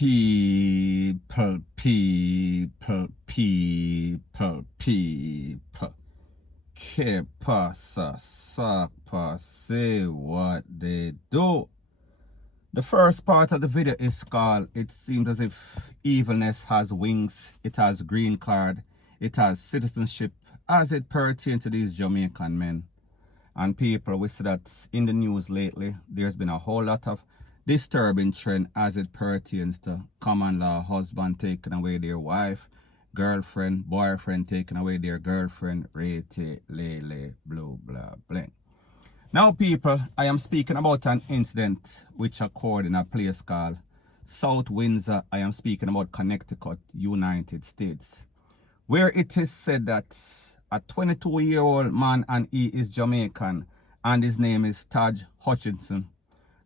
People. Que pasa, sapa, say what they do. The first part of the video is called, it seems as if evilness has wings, it has green card, it has citizenship as it pertains to these Jamaican men. And people, we see that in the news lately, there's been a whole lot of disturbing trend as it pertains to common law husband taking away their wife, girlfriend, boyfriend taking away their girlfriend, rete, lele, blue, blah, bling. Now people, I am speaking about an incident which occurred in a place called South Windsor. I am speaking about Connecticut, United States, where it is said that a 22-year-old man, and he is Jamaican, and his name is Taj Hutchinson,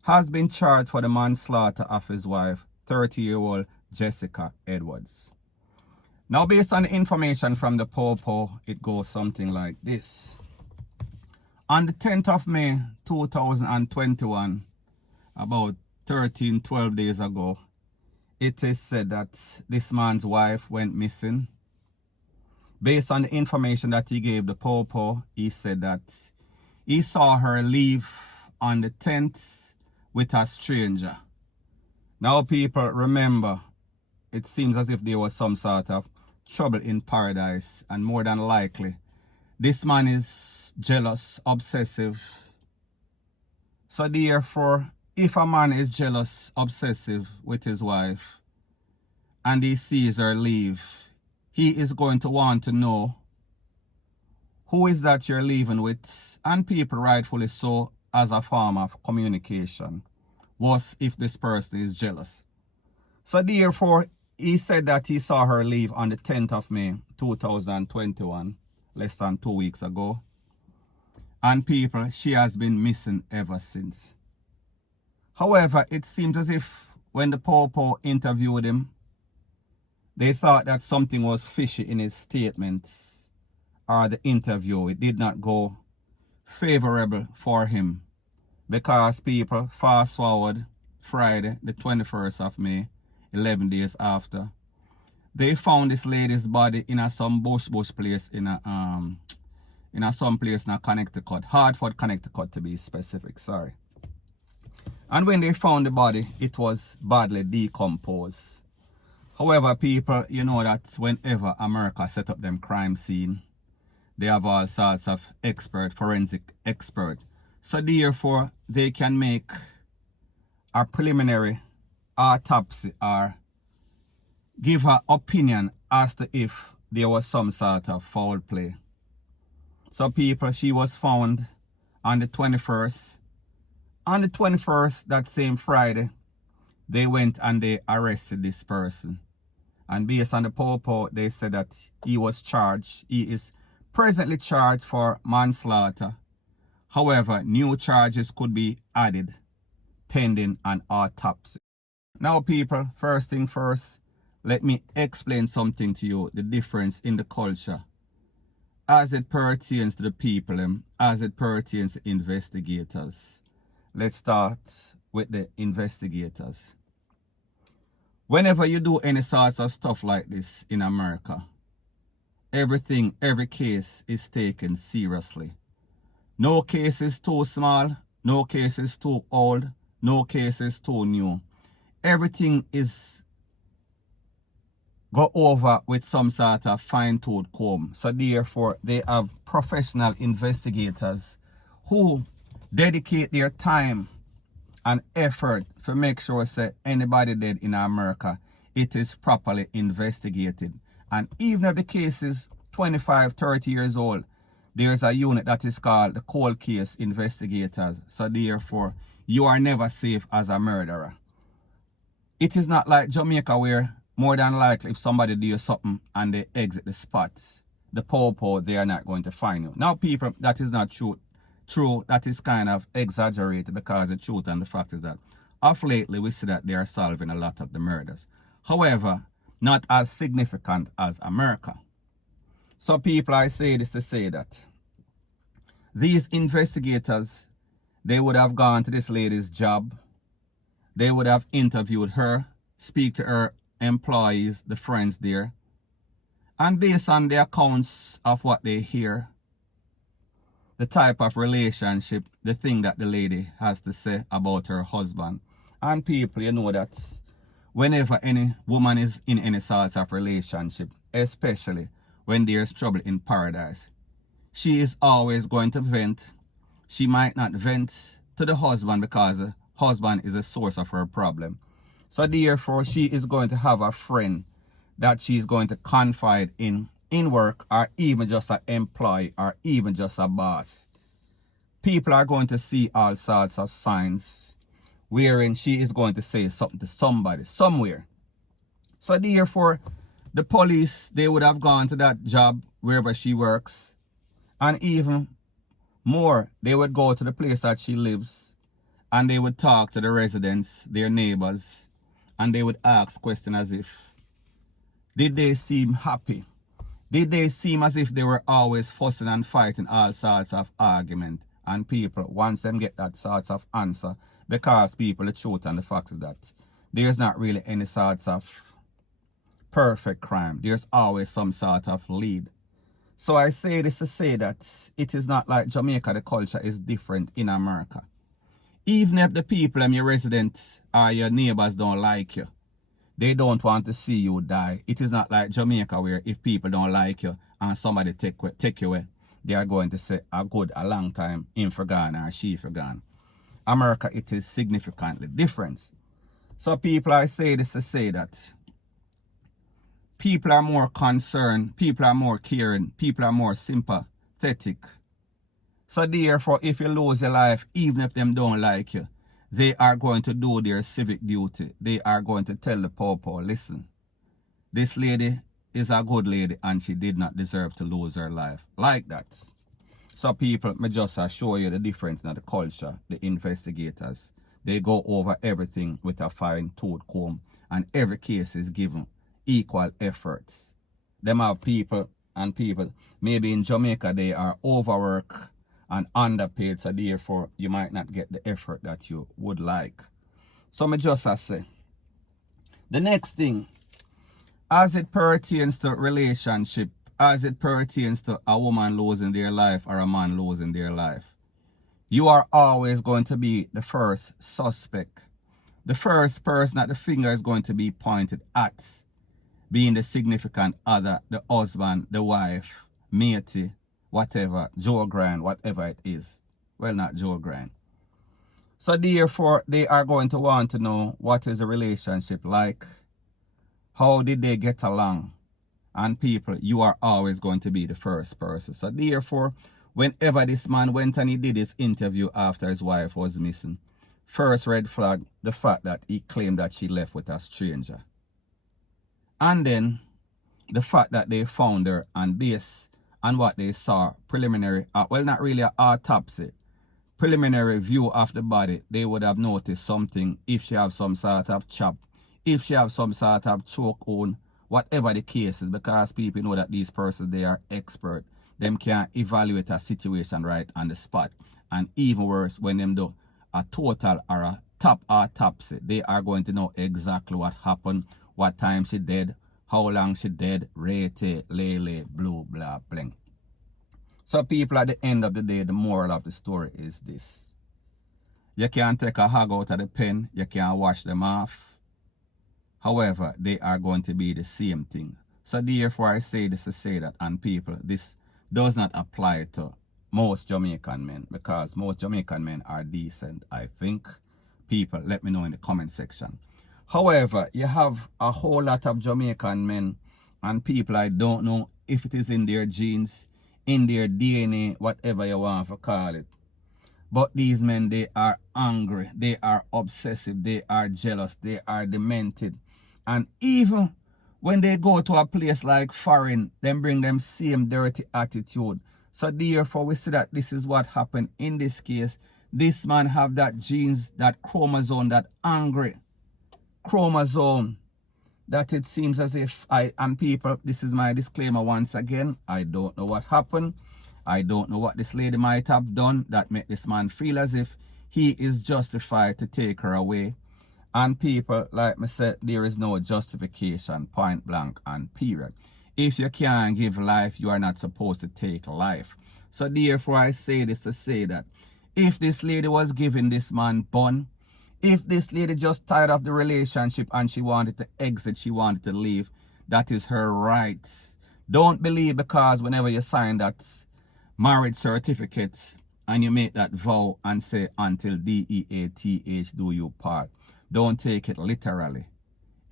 has been charged for the manslaughter of his wife, 30-year-old Jessica Edwards. Now, based on the information from the Popo, it goes something like this. On the 10th of May, 2021, about 12 days ago, it is said that this man's wife went missing. Based on the information that he gave the Popo, he said that he saw her leave on the 10th with a stranger. Now people, remember, it seems as if there was some sort of trouble in paradise, and more than likely, this man is jealous, obsessive. So therefore, if a man is jealous, obsessive with his wife, and he sees her leave, he is going to want to know who is that you're leaving with, and people rightfully so, as a form of communication, was if this person is jealous. So therefore, he said that he saw her leave on the 10th of May, 2021, less than 2 weeks ago. And people, she has been missing ever since. However, it seems as if when the Popo interviewed him, they thought that something was fishy in his statements or the interview. It did not go favorable for him, because people, fast forward Friday, the 21st of May, 11 days after, they found this lady's body in some bush place in some place in Connecticut, Hartford, Connecticut to be specific, sorry. And when they found the body, it was badly decomposed. However, people, you know that whenever America set up them crime scene, they have all sorts of forensic expert. So therefore, they can make a preliminary autopsy or give an opinion as to if there was some sort of foul play. So people, she was found on the 21st. On the 21st, that same Friday, they went and they arrested this person. And based on the Popo, they said that he was charged. He is presently charged for manslaughter. However, new charges could be added pending an autopsy. Now people, first thing first, let me explain something to you, the difference in the culture as it pertains to the people, as it pertains to investigators. Let's start with the investigators. Whenever you do any sorts of stuff like this in America, every case is taken seriously. No case is too small, no case is too old, no case is too new. Everything is go over with some sort of fine-tooth comb. So therefore, they have professional investigators who dedicate their time and effort to make sure that anybody dead in America, it is properly investigated. And even if the case is 25, 30 years old, there's a unit that is called the cold case investigators. So therefore, you are never safe as a murderer. It is not like Jamaica, where more than likely if somebody does something and they exit the spots, the Popo, they are not going to find you. Now people, that is not true. That is kind of exaggerated, because the truth and the fact is that of lately we see that they are solving a lot of the murders. However, not as significant as America. So people, I say this to say that these investigators, they would have gone to this lady's job, they would have interviewed her, speak to her employees, the friends there, and based on the accounts of what they hear, the type of relationship, the thing that the lady has to say about her husband. And people, you know that whenever any woman is in any sort of relationship, especially when there's trouble in paradise, she is always going to vent. She might not vent to the husband because the husband is a source of her problem. So therefore, she is going to have a friend that she's going to confide in work, or even just an employee, or even just a boss. People are going to see all sorts of signs wherein she is going to say something to somebody somewhere. So therefore, the police, they would have gone to that job wherever she works, and even more, they would go to the place that she lives, and they would talk to the residents, their neighbors, and they would ask questions as if, did they seem happy? Did they seem as if they were always fussing and fighting all sorts of argument? And people, once them get that sorts of answer, because people, the truth and the fact is that there's not really any sorts of perfect crime. There's always some sort of lead. So I say this to say that it is not like Jamaica, the culture is different in America. Even if the people and your residents or your neighbors don't like you, they don't want to see you die. It is not like Jamaica where if people don't like you and somebody take you away, they are going to say a long time, him for gone or she for gone. America, it is significantly different. So people, I say this to say that people are more concerned, people are more caring, people are more sympathetic. So therefore, if you lose your life, even if them don't like you, they are going to do their civic duty. They are going to tell the popo, listen, this lady is a good lady and she did not deserve to lose her life. Like that. So people, me just show you the difference in the culture, the investigators. They go over everything with a fine-tooth comb, and every case is given equal efforts. Them have people, maybe in Jamaica they are overworked and underpaid, so therefore you might not get the effort that you would like. So me just say, the next thing, as it pertains to relationship, as it pertains to a woman losing their life or a man losing their life, you are always going to be the first suspect. The first person that the finger is going to be pointed at, being the significant other, the husband, the wife, matey, whatever, Joe Grand, whatever it is. Well, not Joe Grand. So therefore, they are going to want to know what is the relationship like. How did they get along? And people, you are always going to be the first person. So therefore, whenever this man went and he did his interview after his wife was missing, first red flag, the fact that he claimed that she left with a stranger. And then the fact that they found her and based on what they saw, preliminary, well, not really an autopsy, preliminary view of the body, they would have noticed something if she have some sort of chop, if she have some sort of choke wound, whatever the case is, because people know that these persons, they are expert. Them can evaluate a situation right on the spot. And even worse, when them do a total or a top autopsy, they are going to know exactly what happened, what time she dead, how long she dead, rate, lele, blue, blah, bling. So people, at the end of the day, the moral of the story is this. You can take a hog out of the pen, you can wash them off. However, they are going to be the same thing. So therefore, I say this to say that, and people, this does not apply to most Jamaican men, because most Jamaican men are decent, I think. People, let me know in the comment section. However, you have a whole lot of Jamaican men and people, I don't know if it is in their genes, in their DNA, whatever you want to call it. But these men, they are angry, they are obsessive, they are jealous, they are demented. And even when they go to a place like foreign, them bring them same dirty attitude. So therefore, we see that this is what happened in this case. This man have that genes, that chromosome, that angry chromosome, that it seems as if and people, this is my disclaimer once again, I don't know what happened. I don't know what this lady might have done that made this man feel as if he is justified to take her away. And people, like me said, there is no justification, point blank and period. If you can't give life, you are not supposed to take life. So therefore I say this to say that if this lady was giving this man bun, if this lady just tired of the relationship and she wanted to exit, she wanted to leave, that is her right. Don't believe because whenever you sign that marriage certificate and you make that vow and say until DEATH do you part, don't take it literally.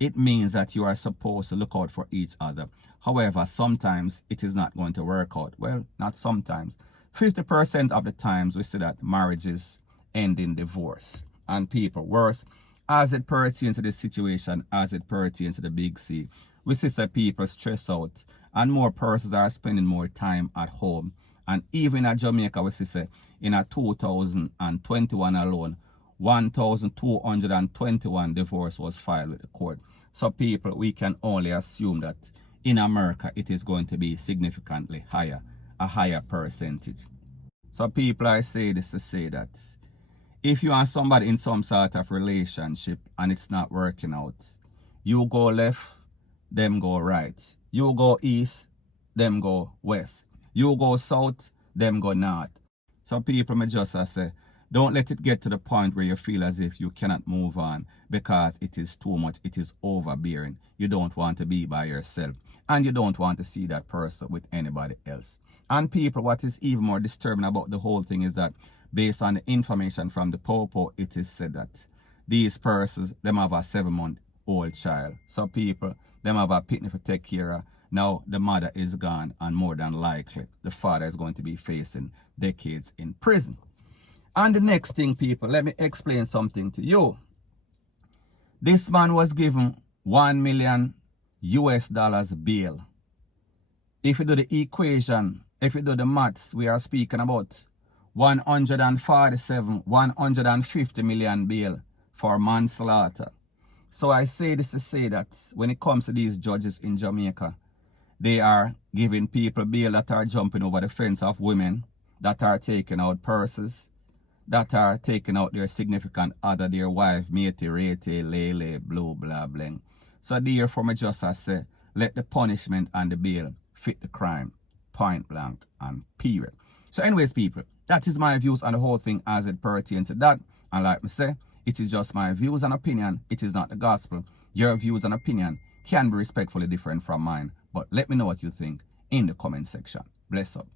It means that you are supposed to look out for each other. However, sometimes it is not going to work out. Well, not sometimes. 50% of the times we see that marriages end in divorce. And people, worse, as it pertains to this situation, as it pertains to the big C, we see that people stress out and more persons are spending more time at home. And even in Jamaica, we see in a 2021 alone, 1,221 divorce was filed with the court. So people, we can only assume that in America, it is going to be significantly higher, a higher percentage. So people, I say this to say that if you are somebody in some sort of relationship and it's not working out, you go left, them go right. You go east, them go west. You go south, them go north. So people, may just say, don't let it get to the point where you feel as if you cannot move on because it is too much, it is overbearing. You don't want to be by yourself and you don't want to see that person with anybody else. And people, what is even more disturbing about the whole thing is that based on the information from the Popo, it is said that these persons, them have a 7-month-old child. So people, them have a picnic to take care of. Now the mother is gone and more than likely the father is going to be facing decades in prison. And the next thing, people, let me explain something to you. This man was given $1 million bail. If you do the equation, if you do the maths, we are speaking about 150 million bail for manslaughter. So I say this to say that when it comes to these judges in Jamaica, they are giving people bail that are jumping over the fence of women, that are taking out purses, that are taking out their significant other, their wife, matey, rate, lele, blue, blah, bling. So therefore, I just say, let the punishment and the bail fit the crime, point blank and period. So anyways, people, that is my views on the whole thing as it pertains to that. And like I say, it is just my views and opinion. It is not the gospel. Your views and opinion can be respectfully different from mine. But let me know what you think in the comment section. Bless up.